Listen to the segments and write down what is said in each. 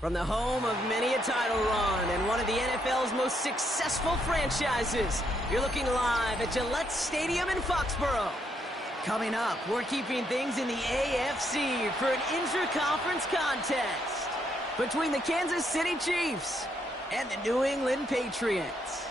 From the home of many a title run and one of the NFL's most successful franchises, you're looking live at Gillette Stadium in Foxborough. Coming up, we're keeping things in the AFC for an intra-conference contest between the Kansas City Chiefs and the New England Patriots.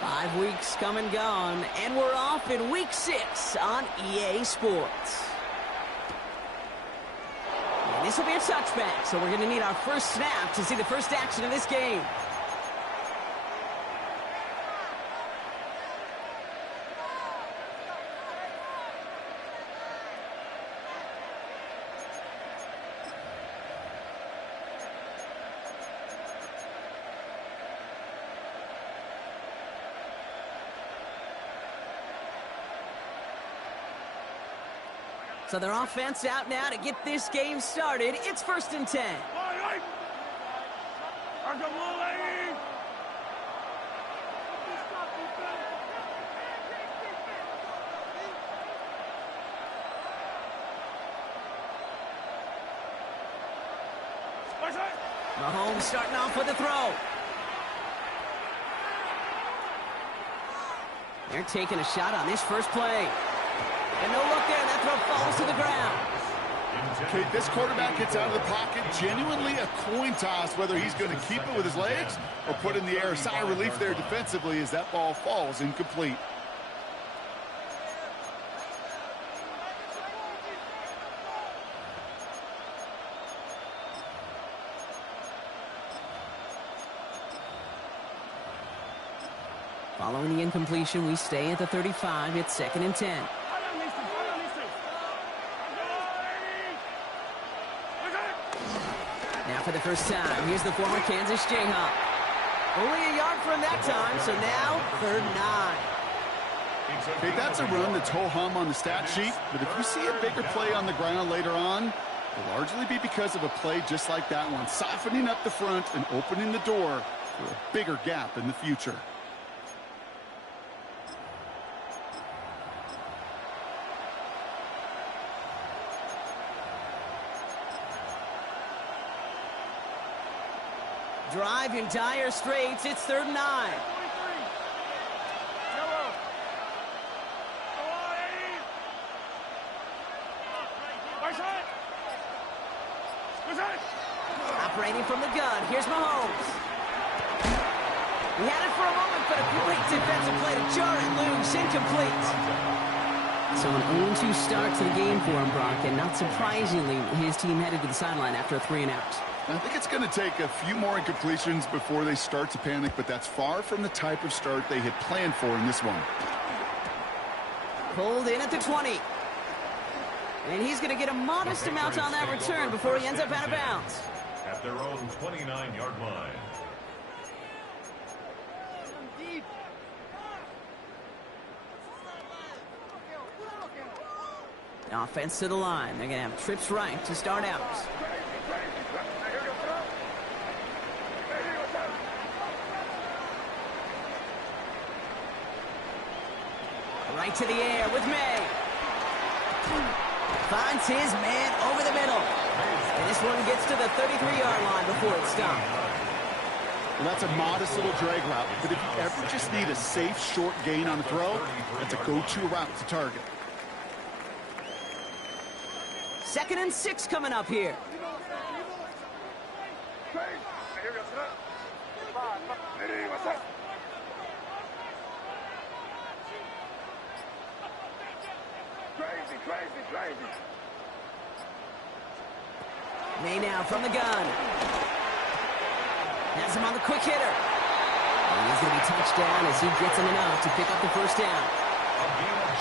Five weeks come and gone, and we're off in Week 6 on EA Sports. And this will be a touchback, so we're going to need our first snap to see the first action of this game. So their offense out now to get this game started. It's 1st and 10. Mahomes starting off with a throw. They're taking a shot on this first play. And no look there, that throw falls to the ground. Okay, this quarterback gets out of the pocket, genuinely a coin toss, whether he's going to keep it with his legs or put in the air. Sigh of relief there defensively as that ball falls incomplete. Following the incompletion, we stay at the 35. It's 2nd and 10. Now for the first time, here's the former Kansas Jayhawk. Only a yard from that time, so now 3rd and 9. Okay, that's a run that's ho-hum on the stat sheet, but if you see a bigger play on the ground later on, it'll largely be because of a play just like that one, softening up the front and opening the door for a bigger gap in the future. Drive in dire straits. It's 3rd and 9. Operating from the gun. Here's Mahomes. He had it for a moment, but a great defensive play to jar it loose. Incomplete. So an 0-2 start to the game for him, Brock, and not surprisingly, his team headed to the sideline after a 3-and-out. I think it's going to take a few more incompletions before they start to panic, but that's far from the type of start they had planned for in this one. Pulled in at the 20. And he's going to get a modest amount on that return before he ends up out of bounds. At their own 29-yard line. Offense to the line. They're going to have trips right to start out. Right to the air with May. Finds his man over the middle. And this one gets to the 33-yard line before it's stopped. Well, that's a modest little drag route, but if you ever just need a safe, short gain on a throw, that's a go-to route to target. 2nd and 6 coming up here. May now from the gun. Has him on the quick hitter. And he's going to be touched down as he gets him enough to pick up the first down.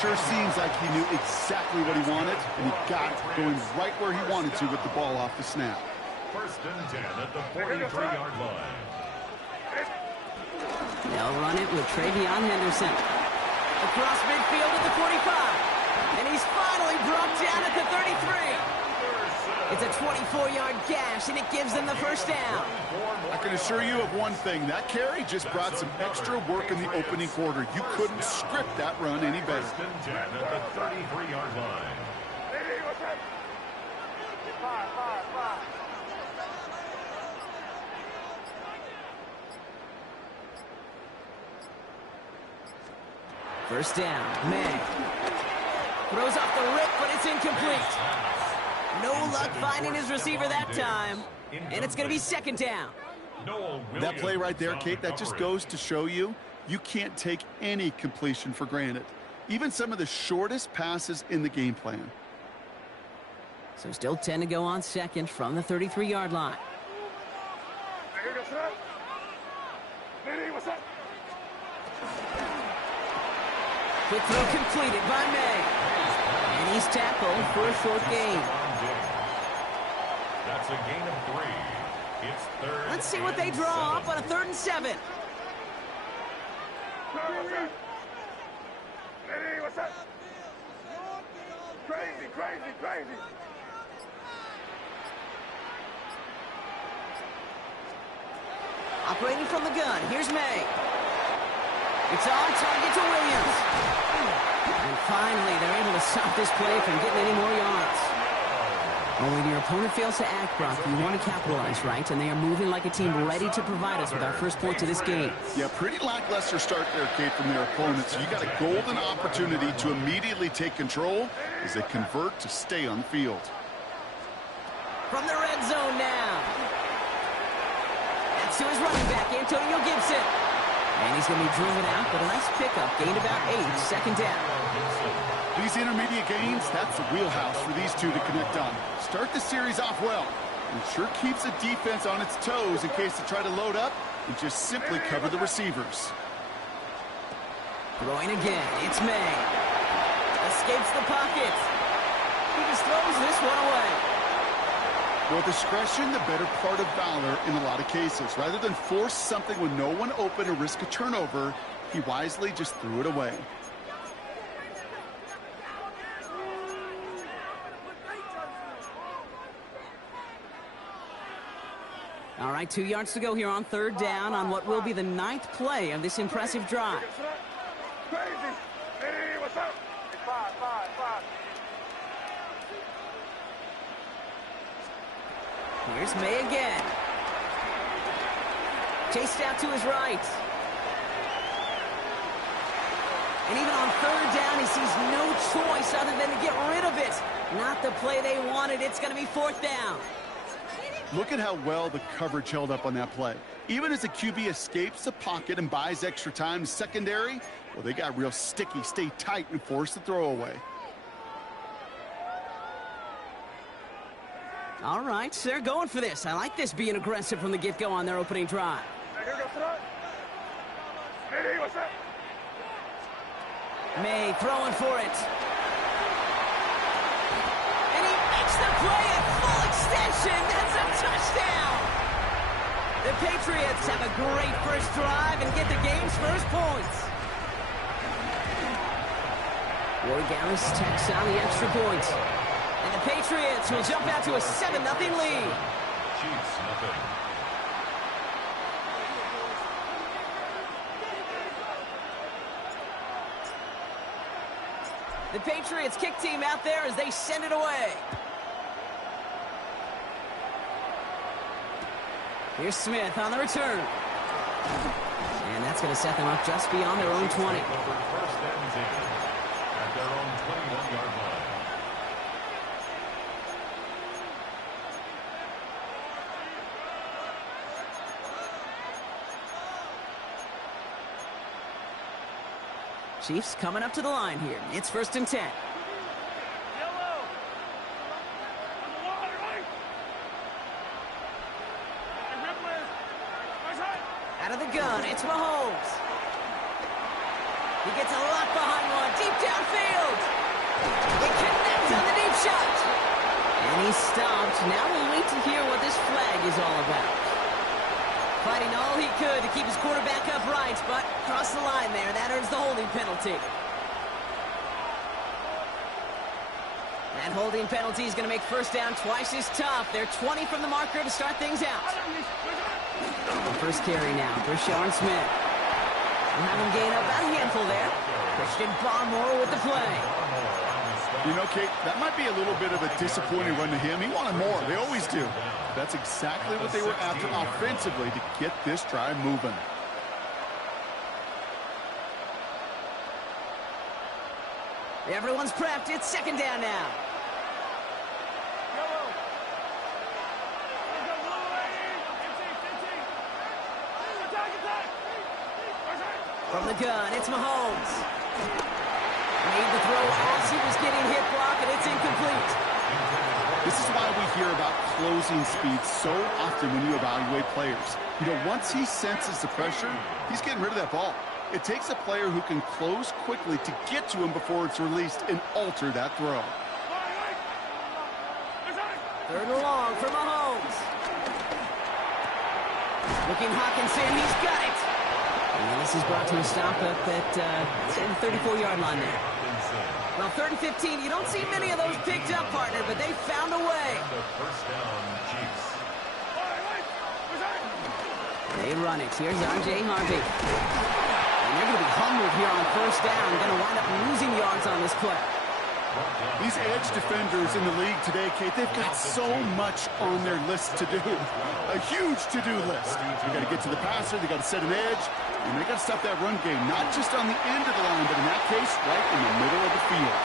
Sure seems like he knew exactly what he wanted, and he got it going right where he wanted to with the ball off the snap. 1st and 10 at the 43-yard line. They'll run it with Travion Henderson. Across midfield at the 45. And he's finally brought down at the 33. It's a 24-yard gash, and it gives them the first down. I can assure you of one thing. That carry just brought some extra work in the opening quarter. You couldn't script that run any better. First and 10 at the 33-yard line. First down, May. Throws off the rip, but it's incomplete. No luck finding his receiver that time. And it's going to be second down. That play right there, Kate, that just goes to show you, you can't take any completion for granted. Even some of the shortest passes in the game plan. So still 10 to go on second from the 33-yard line. Quick throw completed by May. And he's tackled for a short gain. That's a gain of 3. It's third. Let's see what they draw up on a 3rd and 7. Crazy. Operating from the gun, here's May. It's on target to Williams. And finally, they're able to stop this play from getting any more yards. Well, when your opponent fails to act, Brock, you want to capitalize, right? And they are moving like a team ready to provide us with our first point to this game. Yeah, pretty lackluster start there, Kate, from their opponents. You got a golden opportunity to immediately take control as they convert to stay on the field. From the red zone now. That's to his running back, Antonio Gibson. And he's going to be driven out, but a nice pickup. Gained about 8, second down. These intermediate gains, that's the wheelhouse for these two to connect on. Start the series off well. And sure keeps the defense on its toes in case they try to load up and just simply cover the receivers. Throwing again, it's May. Escapes the pocket. He just throws this one away. Well, discretion, the better part of valor in a lot of cases. Rather than force something with no one open or risk a turnover, he wisely just threw it away. All right, 2 yards to go here on 3rd down on what will be the 9th play of this impressive drive. Here's May again. Chased out to his right. And even on 3rd down, he sees no choice other than to get rid of it. Not the play they wanted. It's going to be 4th down. Look at how well the coverage held up on that play. Even as the QB escapes the pocket and buys extra time, secondary, well, they got real sticky. Stay tight and force the throw away. All right, they're going for this. I like this being aggressive from the get-go on their opening drive. May throwing for it. And he makes the play at full extension. That's a touchdown. The Patriots have a great first drive and get the game's first points. Roy Gallis tacks on the extra point. And the Patriots will jump out to a 7-0 lead. Chiefs, nothing. The Patriots kick team out there as they send it away. Here's Smith on the return. And that's going to set them up just beyond their own 20. First and 10 at their own 21-yard line. Chiefs coming up to the line here. It's 1st and 10. Out of the gun, it's Mahomes. He gets a lot behind one, deep downfield. He connects on the deep shot. And he's stopped. Now we'll wait to hear what this flag is all about. Fighting all he could to keep his quarterback upright, but crossed the line there. That earns the holding penalty. That holding penalty is going to make first down twice as tough. They're 20 from the marker to start things out. The first carry now for Sean Smith. We'll have him gain up about a handful there. Christian Barmore with the play. You know, Kate, that might be a little bit of a disappointing run to him. He wanted more. They always do. That's exactly what they were after offensively to get this drive moving. Everyone's prepped. It's second down now. From the gun, it's Mahomes. Made the throw as he was getting hit block, and it's incomplete. This is why we hear about closing speed so often when you evaluate players. You know, once he senses the pressure, he's getting rid of that ball. It takes a player who can close quickly to get to him before it's released and alter that throw. Third and long for Mahomes. Looking Hawkinson, he's got it. And this is brought to a stop up at the 34-yard line there. Well, 3rd and 15, you don't see many of those picked up, partner, but they found a way. They run it. Here's R.J. Harvey. And they're going to be humbled here on first down. Going to wind up losing yards on this play. These edge defenders in the league today, Kate, they've got so much on their list to do. A huge to-do list. They got to get to the passer, they got to set an edge, and they got to stop that run game, not just on the end of the line, but in that case, right in the middle of the field.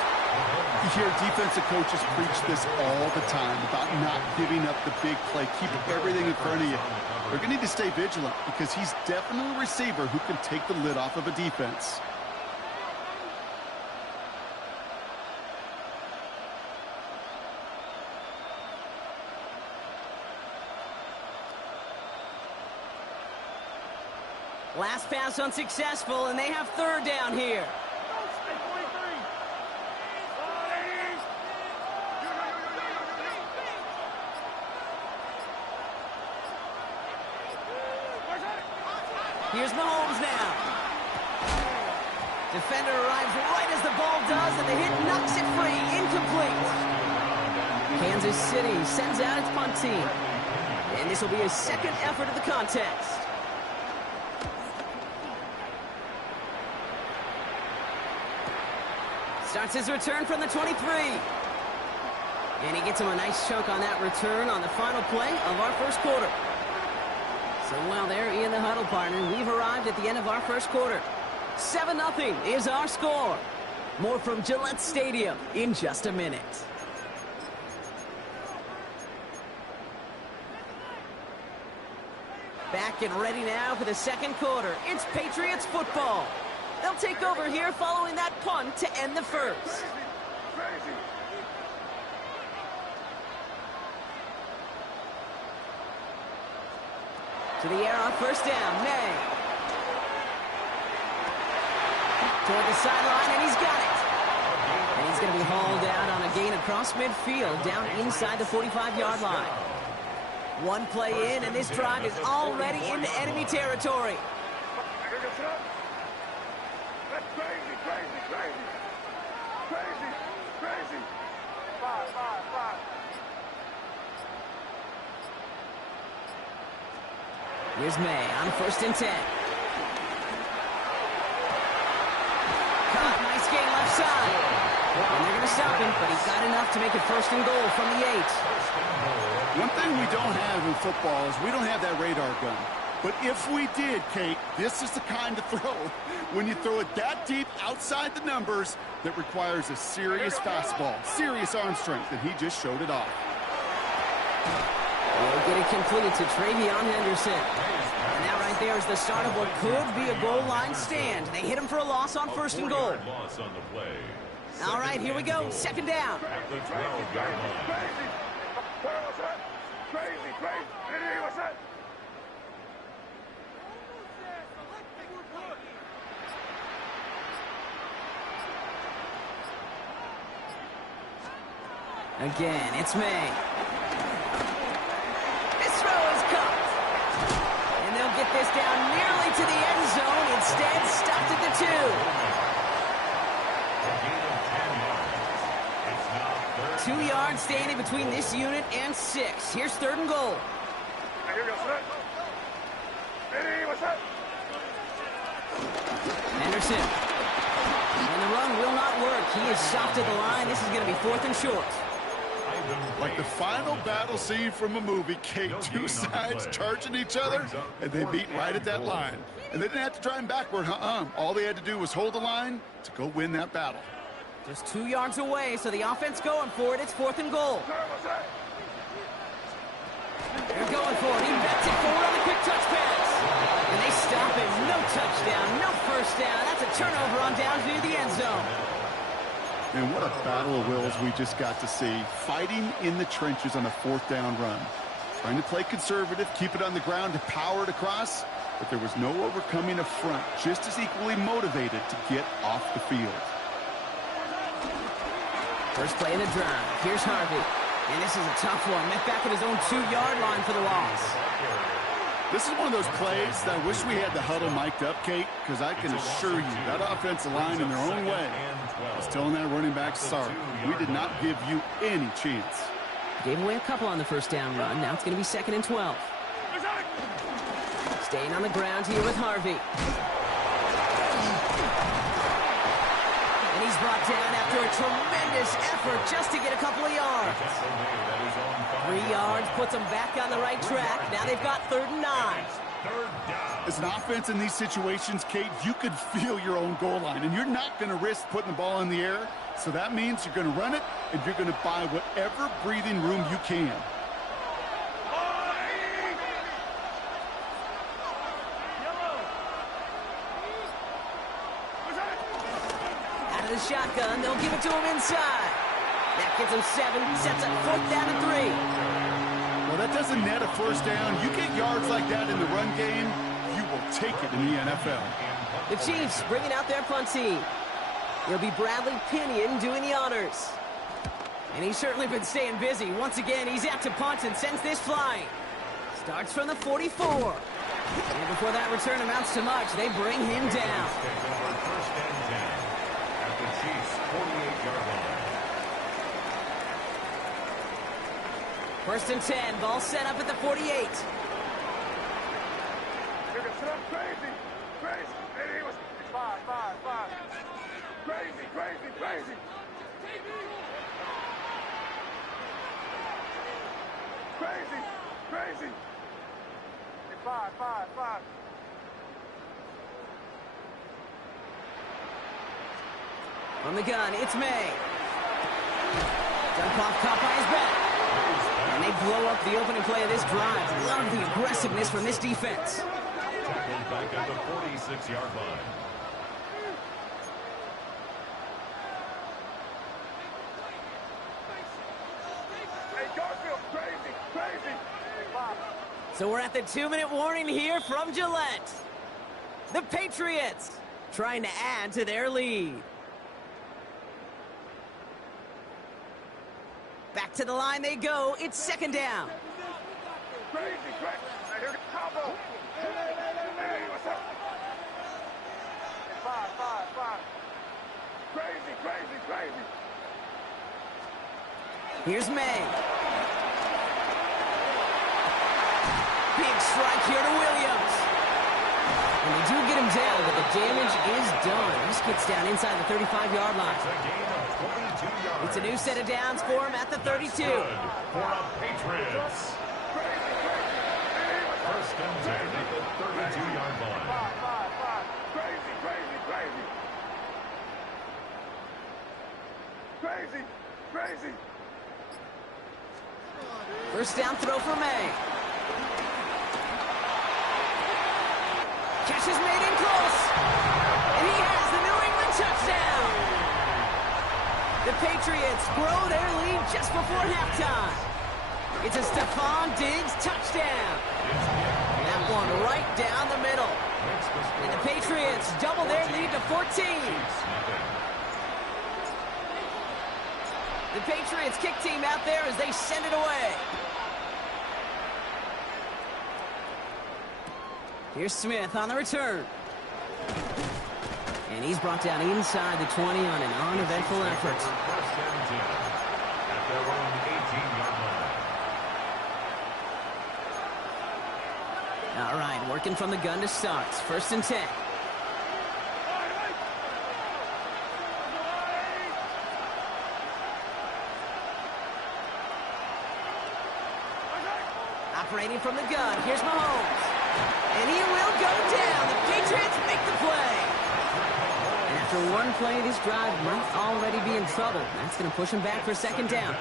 You hear defensive coaches preach this all the time about not giving up the big play, keep everything in front of you. They're going to need to stay vigilant because he's definitely a receiver who can take the lid off of a defense. Last pass unsuccessful, and they have third down here. Here's Mahomes now. Defender arrives right as the ball does, and the hit knocks it free. Incomplete. Kansas City sends out its punt team. And this will be his second effort of the contest. Starts his return from the 23. And he gets him a nice chunk on that return on the final play of our first quarter. So while they're in the huddle, partner, we've arrived at the end of our first quarter. 7-0 is our score. More from Gillette Stadium in just a minute. Back and ready now for the second quarter. It's Patriots football. They'll take over here following that punt to end the first. To the air on first down, May. Toward the sideline, and he's got it. And he's going to be hauled out on a gain across midfield, down inside the 45-yard line. One play in, and this drive is already into enemy territory. Here's May on 1st and 10. Caught, nice gain left side. And they're going to stop him, but he's got enough to make it 1st and goal from the 8. One thing we don't have in football is we don't have that radar gun. But if we did, Kate, this is the kind of throw, when you throw it that deep outside the numbers, that requires a serious fastball, serious arm strength, and he just showed it off. We'll get it completed to Travion Henderson. And that right there is the start of what could be a goal line stand. They hit him for a loss on 1st and goal. All right, here we go, 2nd down. Again, it's May. This throw is caught. And they'll get this down nearly to the end zone. Instead, stopped at the 2. 2 yards standing between this unit and 6. Here's 3rd and goal. Here we go, set. Ready, what's up? Anderson. And the run will not work. He is soft at the line. This is going to be 4th and short. Like the final battle scene from a movie, Kate, 2 sides charging each other, and they meet right at that line. And they didn't have to drive him backward, All they had to do was hold the line to go win that battle. Just 2 yards away, so the offense going for it. It's 4th and goal. They're going for it. He bets it forward on the quick touch pass. And they stop him. No touchdown, no first down. That's a turnover on downs near the end zone. And what a battle of wills we just got to see. Fighting in the trenches on a 4th down run. Trying to play conservative, keep it on the ground to power it across. But there was no overcoming a front, just as equally motivated to get off the field. First play of the drive. Here's Harvey. And this is a tough one. Met back at his own 2-yard line for the loss. This is one of those plays that I wish we had the huddle mic'd up, Kate, because I can assure you that offensive line in their own way is telling that running back, sorry, we did not give you any chance. Gave away a couple on the first down run. Now it's going to be 2nd and 12. Staying on the ground here with Harvey. And he's brought down after a tremendous effort just to get a couple of yards. 3 yards puts them back on the right track. Now they've got 3rd and 9. As an offense in these situations, Kate, you could feel your own goal line, and you're not going to risk putting the ball in the air. So that means you're going to run it, and you're going to buy whatever breathing room you can. Out of the shotgun, they'll give it to him inside. That gets him 7, sets up 4th down and 3. Well, that doesn't net a first down. You get yards like that in the run game, you will take it in the NFL. The Chiefs bringing out their punt team. It'll be Bradley Pinion doing the honors. And he's certainly been staying busy. Once again, he's out to punt and sends this flying. Starts from the 44. And before that return amounts to much, they bring him down. First and 10 at the Chiefs' 48-yard line. 1st and 10, ball set up at the 48. You're gonna set up crazy. Crazy. Hey, what's 5. Crazy. Crazy. Hey, 5. From the gun, it's May. Dump off caught by his back. And they blow up the opening play of this drive. Love the aggressiveness from this defense. Tackled back at the 46-yard line. Hey, Garfield, crazy. Hey, 5. So we're at the 2-minute warning here from Gillette. The Patriots trying to add to their lead. Back to the line they go. It's 2nd down. Crazy. Hey, here's combo. Hey, what's up? Hey, 5. Crazy. Here's May. Big strike here to Williams. And they do get him down, but the damage is done. This gets down inside the 35-yard line. It's a new set of downs for him at the 32. For the Patriots. First and 10 at the 32-yard line. 5. Crazy. First down throw for May. Catch is made in close. And he has the New England touchdown. The Patriots grow their lead just before halftime. It's a Stephon Diggs touchdown. That one right down the middle. And the Patriots double their lead to 14. The Patriots kick team out there as they send it away. Here's Smith on the return. And he's brought down inside the 20 on an uneventful effort. First and 10 at at their own 18-yard line. All right, working from the gun to start. 1st and 10. Operating from the gun, here's Mahomes. And he will go down. The Patriots make the play. And after one play, this drive might already be in trouble. That's going to push him back for 2nd down.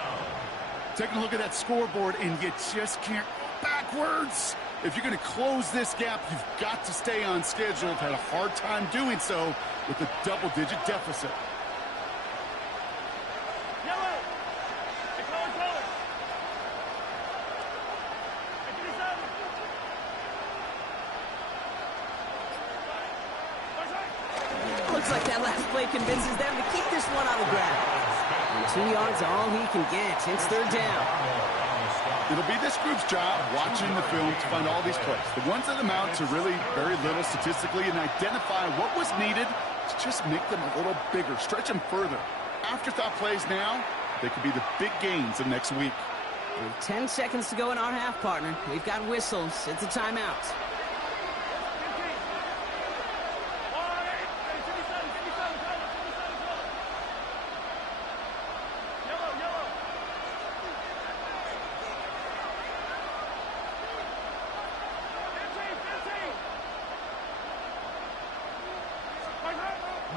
Taking a look at that scoreboard, and you just can't go backwards. If you're going to close this gap, you've got to stay on schedule. I've had a hard time doing so with a double-digit deficit. Looks like that last play convinces them to keep this one on the ground. And 2 yards are all he can get. It's 3rd down. It'll be this group's job watching the film to find all these plays. The ones that amount to really very little statistically and identify what was needed to just make them a little bigger, stretch them further. Afterthought plays now, they could be the big gains of next week. With 10 seconds to go in our half, partner. We've got whistles. It's a timeout.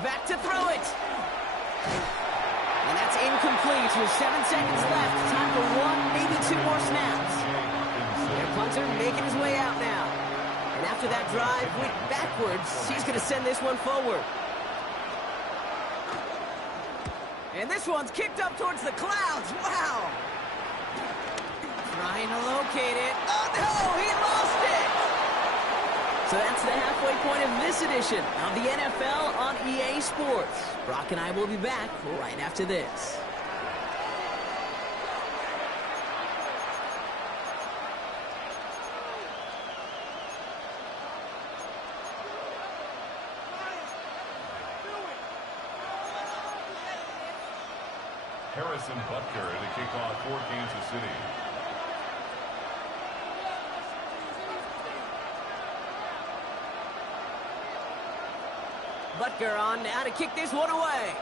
Back to throw it. And that's incomplete with 7 seconds left. Time for 1, maybe 2 more snaps. Their punter making his way out now. And after that drive went backwards, he's going to send this one forward. And this one's kicked up towards the clouds. Wow. Trying to locate it. Oh, no, he lost it. So that's the halfway point of this edition of the NFL on EA Sports. Brock and I will be back right after this. Harrison Butker to kick off for Kansas City. Butker on now to kick this one away.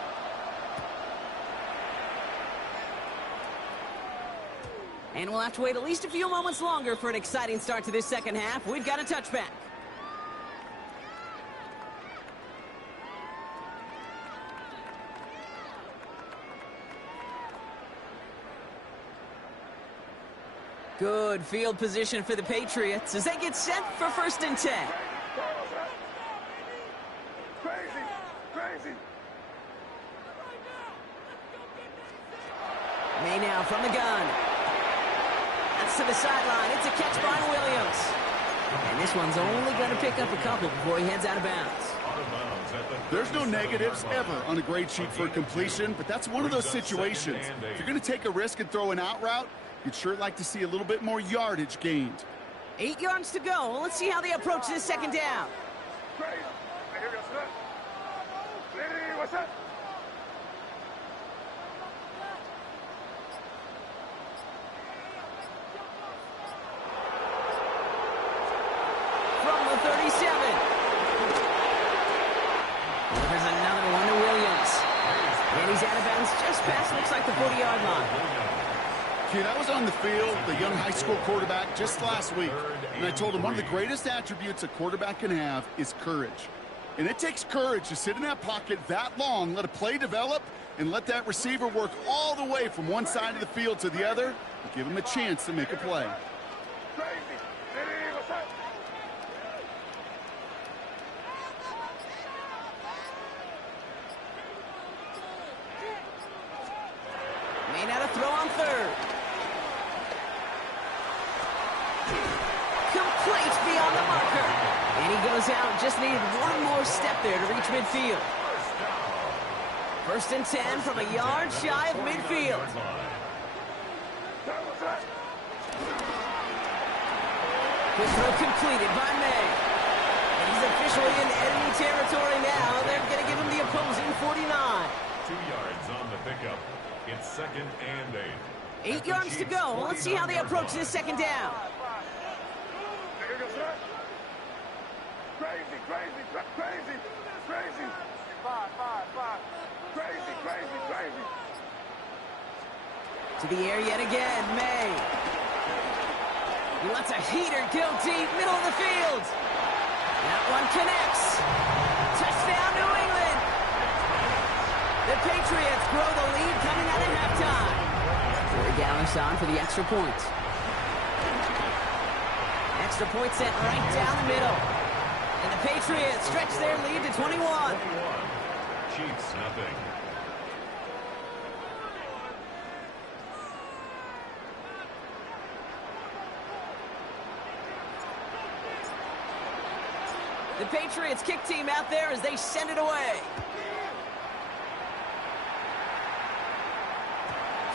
And we'll have to wait at least a few moments longer for an exciting start to this 2nd half. We've got a touchback. Good field position for the Patriots as they get set for 1st and 10. May now from the gun. That's to the sideline. It's a catch by Williams. And this one's only going to pick up a couple before he heads out of bounds. There's no negatives ever on a grade sheet for completion, but that's one of those situations. If you're going to take a risk and throw an out route, you'd sure like to see a little bit more yardage gained. 8 yards to go. Let's see how they approach this 2nd down. From the 37. Well, there's another one to Williams. And he's out of bounds just past, looks like the 40-yard line. Kid, I was on the field, the young high school quarterback, just last week, and I told him one of the greatest attributes a quarterback can have is courage. And it takes courage to sit in that pocket that long, let a play develop, and let that receiver work all the way from one side of the field to the other, and give him a chance to make a play. May now to throw on 3rd. Complete beyond the marker. And he goes out, just needed one more step there to reach midfield. 1st and 10 from a yard shy of midfield. Quick throw completed by May. And he's officially in enemy territory now. They're going to give him the opposing 49. 2 yards on the pickup. It's second and 8. 8 yards to go. Let's see how they approach this second down. Crazy, crazy, crazy, crazy. Five. Crazy, crazy, crazy. To the air yet again, May. He lets a heater go deep, middle of the field. That one connects. Touchdown, New England. The Patriots grow the lead coming out of halftime. Corey Gallis on for the extra point. Extra point sent right down the middle. And the Patriots stretch their lead to 21. Chiefs nothing. The Patriots kick team out there as they send it away.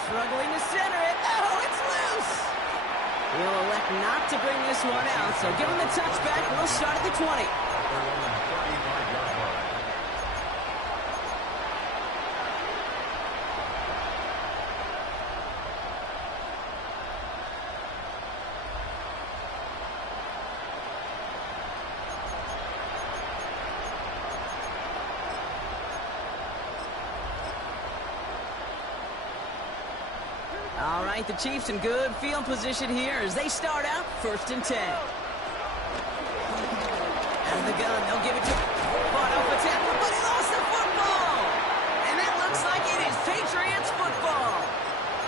Struggling to center it. Oh, it's loose. We'll elect not to bring this one out, so give him the touchback. We'll start at the 20. All right, the Chiefs in good field position here as they start out 1st and 10. Out of the gun, they'll give it to Fought off a tackle, but he lost the football. And it looks like it is Patriots football.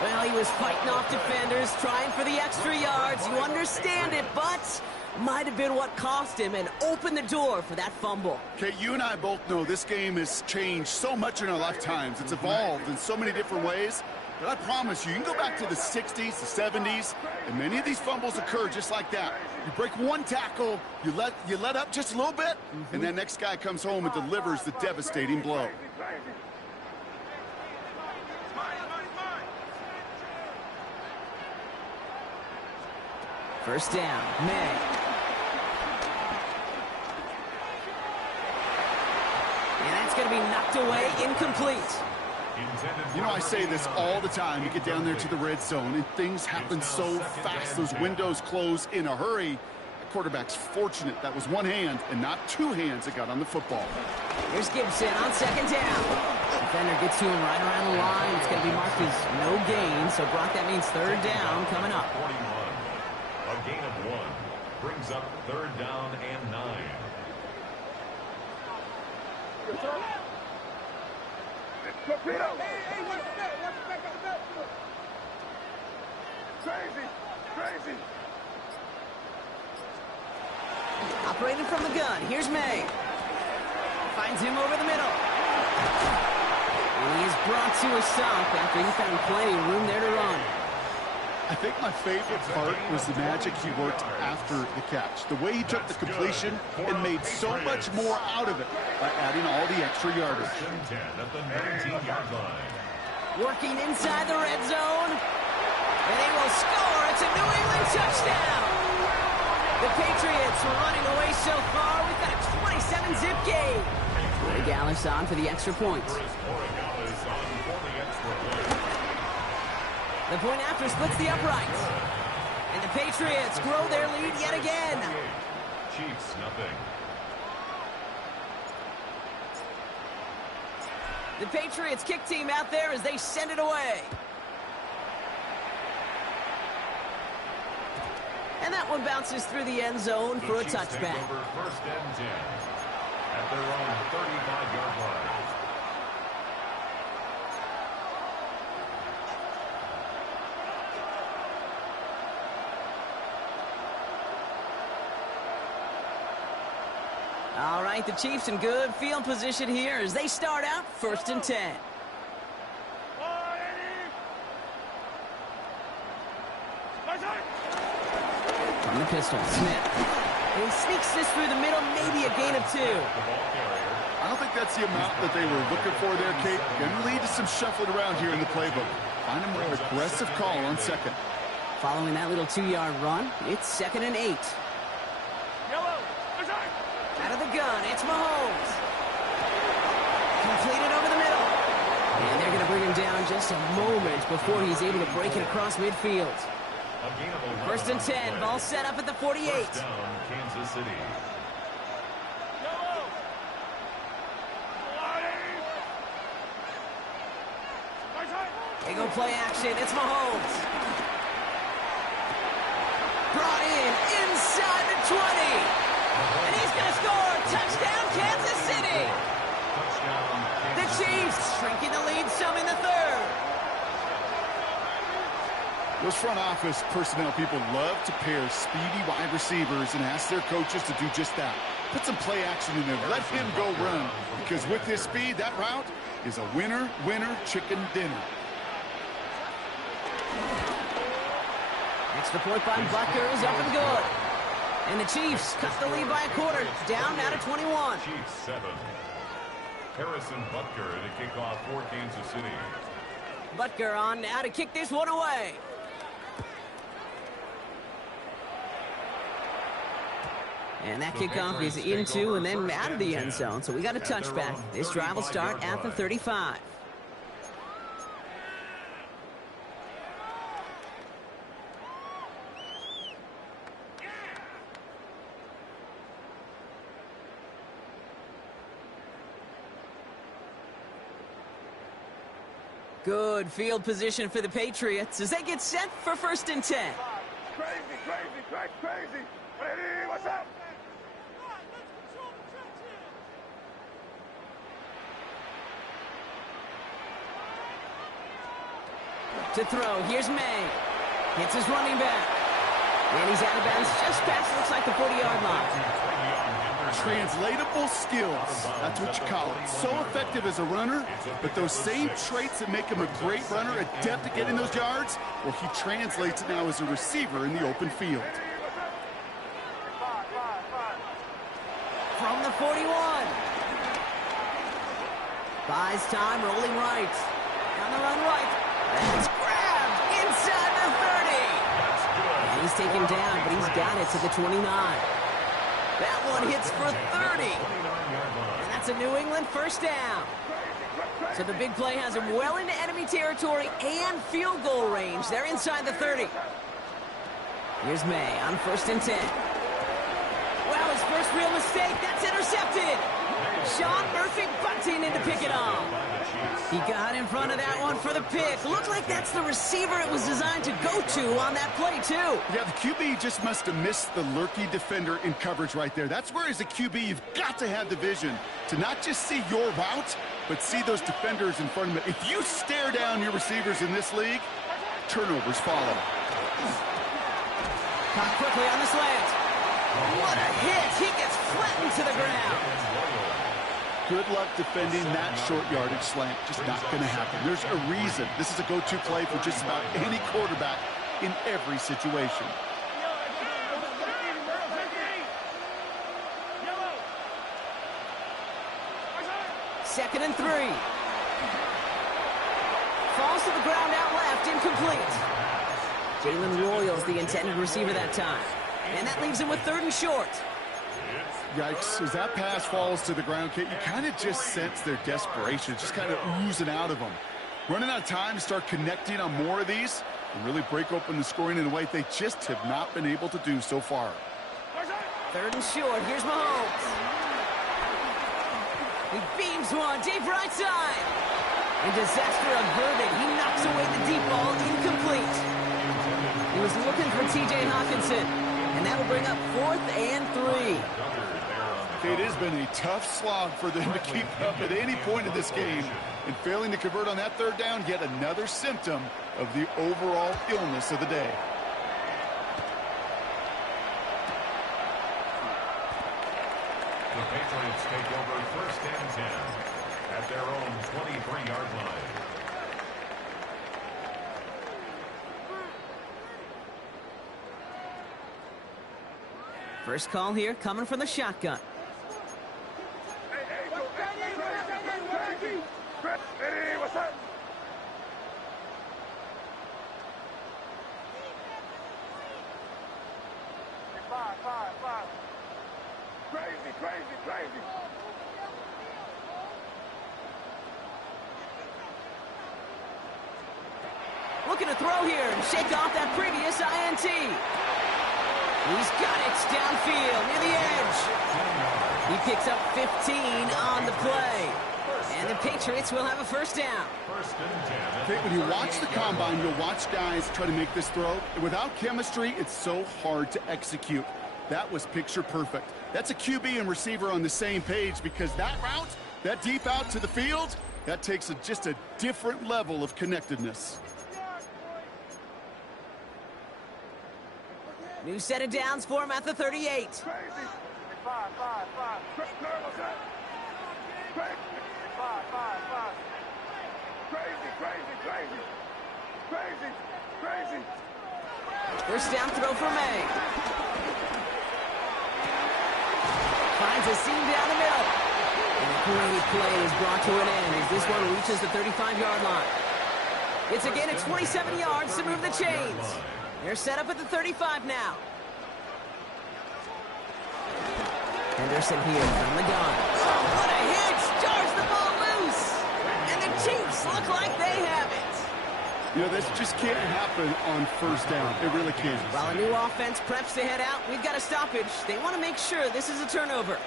Well, he was fighting off defenders, trying for the extra yards. You understand it, but might have been what cost him and opened the door for that fumble. Okay, you and I both know this game has changed so much in our lifetimes. It's evolved in so many different ways. But I promise you, you can go back to the 60s, the 70s, and many of these fumbles occur just like that. You break one tackle, you let up just a little bit, and that next guy comes home and delivers the devastating blow. First down, May. And that's going to be knocked away, incomplete. You know, I say this all the time. You get down there to the red zone, and things happen so fast. Those windows close in a hurry. The quarterback's fortunate that was one hand and not two hands that got on the football. Here's Gibson on second down. Defender gets to him right around the line. It's going to be marked as no gain, so Brock, that means 3rd down coming up. 41. A gain of 1 brings up 3rd down and 9. Torpedo! Hey, watch the back, got the back. Crazy. Operating from the gun, here's May. Finds him over the middle. And he is brought to a stop after he found plenty of room there to run. I think my favorite part was the magic he worked after the catch. The way he took the completion and made so much more out of it by adding all the extra yardage. 10 at the 19-yard line. Working inside the red zone. And they will score. It's a New England touchdown. The Patriots were running away so far. We've got a 27-zip game. Corey Gallis on for the extra point. The point after splits the uprights. And the Patriots grow their lead yet again. Chiefs nothing. The Patriots kick team out there as they send it away. And that one bounces through the end zone for a touchback. Over 1st and 10 at their own 35-yard line. All right, the Chiefs in good field position here as they start out 1st and 10. From the pistol, Smith. And he sneaks this through the middle, maybe a gain of 2. I don't think that's the amount that they were looking for there, Kate. Going to lead to some shuffling around here in the playbook. Find a more aggressive call on second. Following that little 2-yard run, it's 2nd and 8. Out of the gun, it's Mahomes. Completed over the middle. And they're going to bring him him down just a moment before he's able to break it across midfield. First and 10, ball set up at the 48. First down, Kansas City. They go play action. It's Mahomes. Brought in inside the 20. And he's going to score. Touchdown, Kansas City. The Chiefs shrinking the lead some in the third. Those front office personnel people love to pair speedy wide receivers and ask their coaches to do just that. Put some play action in there. Let him go run. Because with his speed, that route is a winner, winner, chicken dinner. Extra point by Butker is up and good. And the Chiefs cut the lead by a quarter. Down now to 21. Chiefs 7. Harrison Butker to kick off for Kansas City. Butker on now to kick this one away. And that kickoff is into and then out of the end zone. So we got a touchback. This drive will start at the 35. Good field position for the Patriots as they get set for first and 10. Crazy, crazy, crazy, crazy. Ready, what's up? To throw, here's May. Hits his running back. And he's out of bounds just past, looks like the 40-yard line. Translatable skills. That's what you call it. So effective as a runner, but those same traits that make him a great runner, adept at getting those yards, well, he translates it now as a receiver in the open field. From the 41. Buys time, rolling right. On the run right. That's grabbed inside the 30. And he's taken down, but he's got it to the 29. That one hits for 30. And that's a New England first down. So the big play has him well into enemy territory and field goal range. They're inside the 30. Here's May on first and 10. Well, his first real mistake. That's intercepted. Sean Murphy bunting in to pick it off. He got in front of that one for the pick. Looked like that's the receiver it was designed to go to on that play, too. Yeah, the QB just must have missed the lurky defender in coverage right there. That's where, as a QB, you've got to have the vision to not just see your route, but see those defenders in front of you. If you stare down your receivers in this league, turnovers follow. Caught quickly on the slant. What a hit. He gets flattened to the ground. Good luck defending that short yardage slant. Just not going to happen. There's a reason. This is a go-to play for just about any quarterback in every situation. Second and 3. Falls to the ground out left, incomplete. Jalen Royals, the intended receiver that time. And that leaves him with third and short. Yikes, as that pass falls to the ground, Kate, you kind of just sense their desperation, just kind of oozing out of them. Running out of time to start connecting on more of these and really break open the scoring in a way they just have not been able to do so far. Third and short, here's Mahomes. He beams one deep right side. And disaster averted. He knocks away the deep ball, incomplete. He was looking for T.J. Hawkinson, and that'll bring up 4th and 3. It has been a tough slog for them to keep up at any point in this game, and failing to convert on that third down, yet another symptom of the overall illness of the day. The Patriots take over first and 10 at their own 23-yard line. First call here coming from the shotgun. Ready, what's up? Five. Crazy, crazy, crazy. Looking to throw here and shake off that previous INT. He's got it downfield near the edge. He picks up 15 on the play. And the Patriots will have a first down. Okay, when you watch the combine, you'll watch guys try to make this throw. And without chemistry, it's so hard to execute. That was picture perfect. That's a QB and receiver on the same page, because that route, that deep out to the field, that takes just a different level of connectedness. New set of downs for him at the 38. Crazy. 5. Crazy. First down throw for May. Finds a seam down the middle. And a great play is brought to an end as this one reaches the 35-yard line. It's a gain of 27 yards to move the chains. They're set up at the 35 now. Henderson here from the gun. Oh, what a hit! Jars the ball loose! And the Chiefs look like they have it. You know, this just can't happen on first down. It really can't. While a new offense preps to head out, we've got a stoppage. They want to make sure this is a turnover.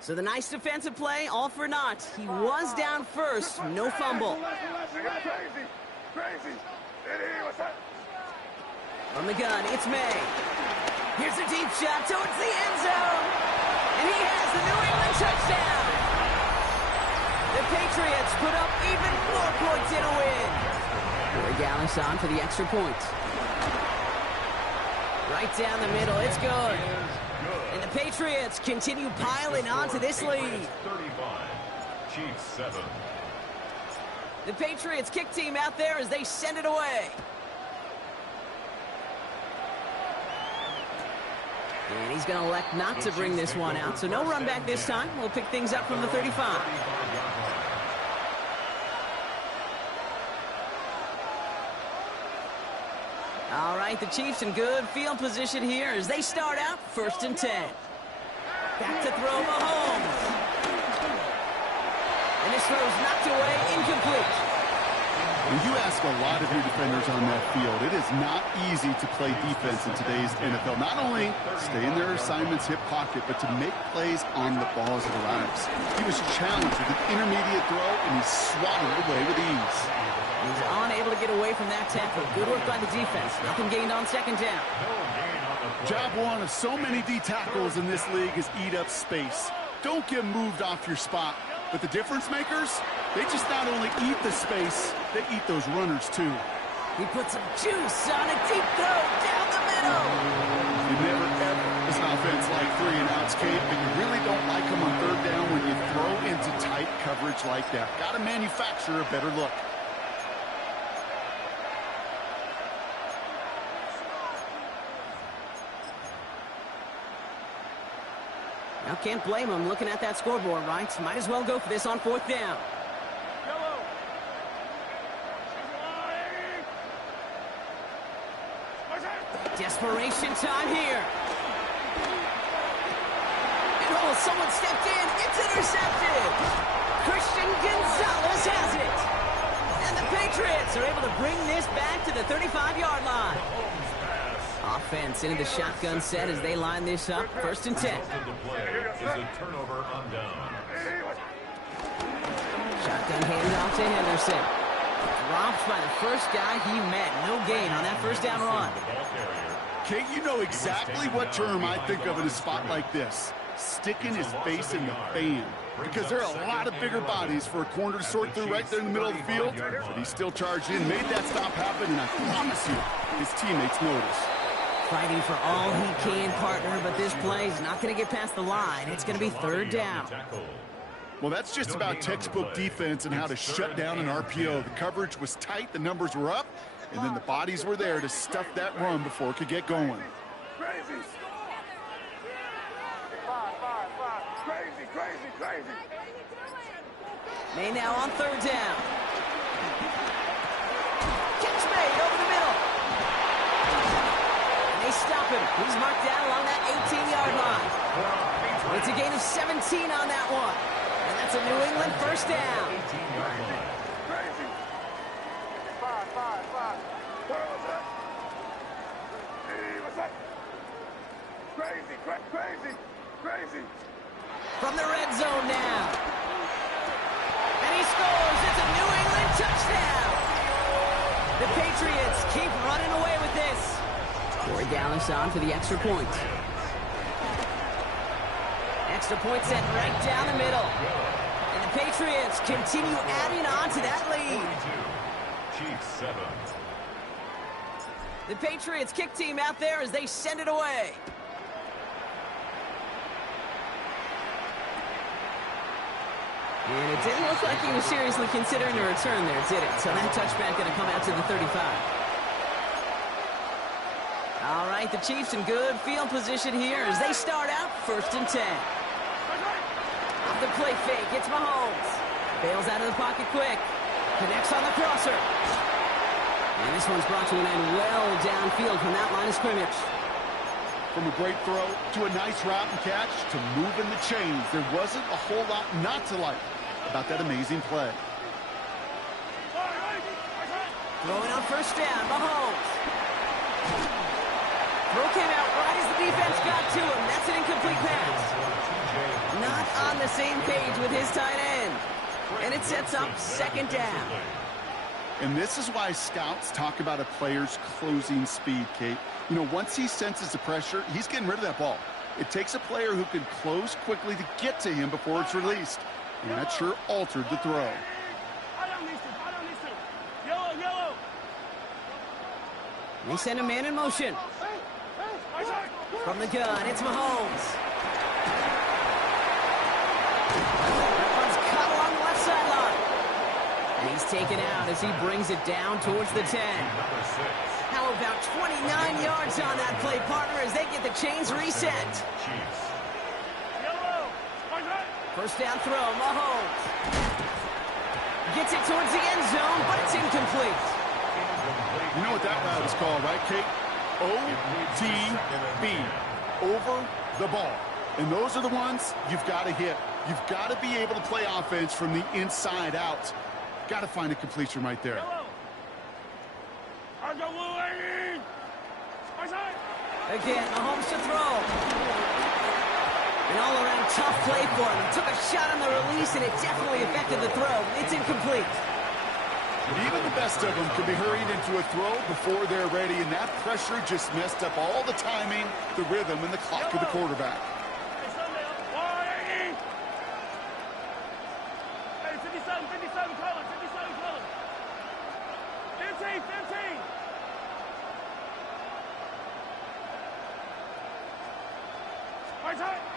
So the nice defensive play, all for naught. He was down first, no fumble. Crazy. From the gun, it's May. Here's a deep shot towards the end zone. And he has the New England touchdown. The Patriots put up even more points in a win. Corey Gallis on for the extra point. Right down the middle, it's good. And the Patriots continue piling onto this lead. 35, Chiefs 7. The Patriots kick team out there as they send it away. And he's going to elect not to bring this one out, so no run back this time. We'll pick things up from the 35. All right, the Chiefs in good field position here as they start out 1st and 10. Back to throw Mahomes. And this throw's knocked away, incomplete. When you ask a lot of your defenders on that field, it is not easy to play defense in today's NFL. Not only stay in their assignment's hip pocket, but to make plays on the ball as it arrives. He was challenged with an intermediate throw, and he swatted it away with ease. He's unable to get away from that tackle. Good work by the defense. Nothing gained on 2nd down. Job one of so many D tackles in this league is eat up space. Don't get moved off your spot. But the difference makers, they just not only eat the space, they eat those runners too. He puts some juice on a deep throw down the middle. You never ever this offense like 3 and outs, Kate, but you really don't like them on 3rd down when you throw into tight coverage like that. Got to manufacture a better look. Now, can't blame him looking at that scoreboard, right? Might as well go for this on 4th down. Desperation time here. And oh, someone stepped in. It's intercepted. Christian Gonzalez has it. And the Patriots are able to bring this back to the 35-yard line. Offense into the shotgun set as they line this up. 1st and 10. Turnover on down. Shotgun handoff to Henderson. Dropped by the first guy he met. No gain on that 1st down run. Kate, you know exactly what term I think of in a spot like this. Sticking his face in the fan. Because there are a lot of bigger bodies for a corner to sort through right there in the middle of the field. But he still charged in, made that stop happen, and I promise you, his teammates noticed. Fighting for all he can, partner, but this play's not going to get past the line. It's going to be 3rd down. Well, that's just about textbook defense and how to shut down an RPO. The coverage was tight, the numbers were up, and then the bodies were there to stuff that run before it could get going. Crazy. 5. Crazy. May now on 3rd down. Catch made over the middle. And they stop him. He's marked down along that 18-yard line. It's a gain of 17 on that one. And that's a New England first down. Crazy. Five. What's that? Hey, what's that? Crazy. From the red zone now. And he scores. It's a New England touchdown. The Patriots keep running away with this. Corey Dallas on for the extra point. Extra point set right down the middle. And the Patriots continue adding on to that lead. Chiefs 7. The Patriots kick team out there as they send it away. And it didn't look like he was seriously considering a return there, did it? So that touchback going to come out to the 35. All right, the Chiefs in good field position here as they start out 1st and 10. Off the play fake, it's Mahomes. Bails out of the pocket quick. Connects on the crosser. And this one's brought to an end well downfield from that line of scrimmage. From a great throw to a nice route and catch to moving the chains, there wasn't a whole lot not to like about that amazing play. Throwing on 1st down, Mahomes. Throw came out right as the defense got to him. That's an incomplete pass. Not on the same page with his tight end. And it sets up 2nd down. And this is why scouts talk about a player's closing speed, Kate. You know, once he senses the pressure, he's getting rid of that ball. It takes a player who can close quickly to get to him before it's released. And that sure altered the throw. Yellow. They send a man in motion. From the gun, it's Mahomes. That one's cut along the left sideline. And he's taken out as he brings it down towards the 10. How about 29 yards on that play, partner, as they get the chains reset. First down throw, Mahomes. Gets it towards the end zone, but it's incomplete. You know what that route is called, right, Kate? OTB, over the ball. And those are the ones you've got to hit. You've got to be able to play offense from the inside out. Got to find a completion right there. Again, Mahomes to throw. An all-around tough play for him. He took a shot on the release, and it definitely affected the throw. It's incomplete. Even the best of them can be hurried into a throw before they're ready, and that pressure just messed up all the timing, the rhythm, and the clock of the quarterback. Hey, 57 colors. 15.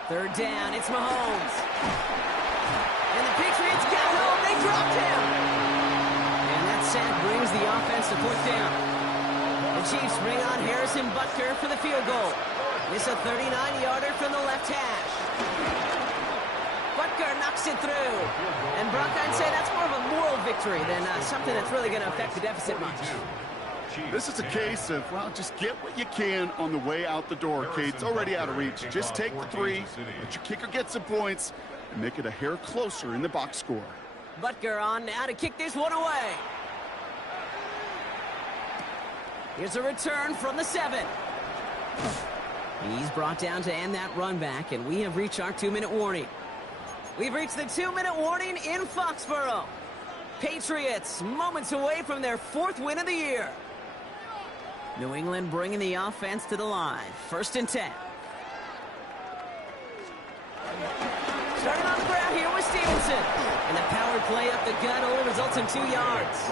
3rd down, it's Mahomes. And the Patriots got home. They dropped him. And that sack brings the offense to 4th down. The Chiefs bring on Harrison Butker for the field goal. It's a 39-yarder from the left hash. Butker knocks it through. And Brock, I'd say that's more of a moral victory than something that's really going to affect the deficit much. This is a case of, well, just get what you can on the way out the door, Kate. It's already out of reach. Just take the 3, let your kicker get some points, and make it a hair closer in the box score. Butker on now to kick this one away. Here's a return from the 7. He's brought down to end that run back, and we have reached our 2-minute warning. We've reached the 2-minute warning in Foxborough. Patriots moments away from their 4th win of the year. New England bringing the offense to the line. 1st and 10. Starting on the ground here with Stevenson. And the power play up the gut only results in 2 yards.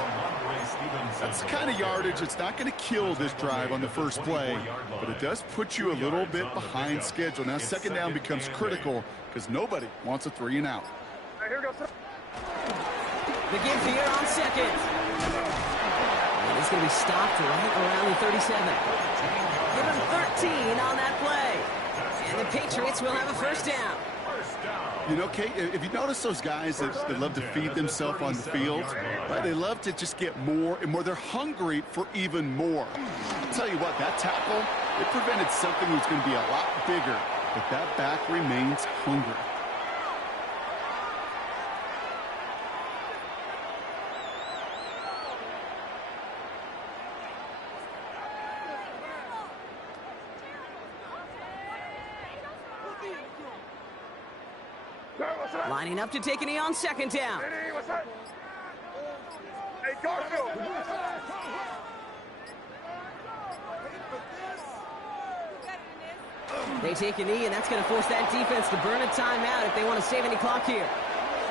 That's the kind of yardage that's not going to kill this drive on the first play, but it does put you a little bit behind schedule. Now 2nd down becomes critical because nobody wants a 3 and out. Hey, here goes. The give here on 2nd. And he's going to be stopped right around the 37. Give him 13 on that play. And the Patriots will have a 1st down. You know, Kate, if you notice those guys that love to feed themselves on the field, right? They love to just get more and more. They're hungry for even more. I'll tell you what, that tackle, it prevented something that's going to be a lot bigger but that back remains hungry. Lining up to take a knee on second down. Hey, Garfield. They take a knee, and that's going to force that defense to burn a timeout if they want to save any clock here.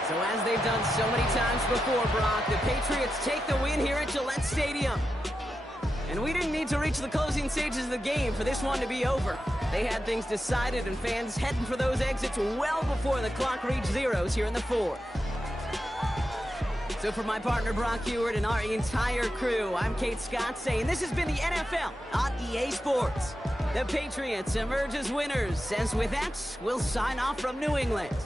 So as they've done so many times before, Brock, the Patriots take the win here at Gillette Stadium. And we didn't need to reach the closing stages of the game for this one to be over. They had things decided and fans heading for those exits well before the clock reached zeros here in the fourth. So for my partner Brock Heward and our entire crew, I'm Kate Scott saying this has been the NFL on EA Sports. The Patriots emerge as winners, as with that, we'll sign off from New England.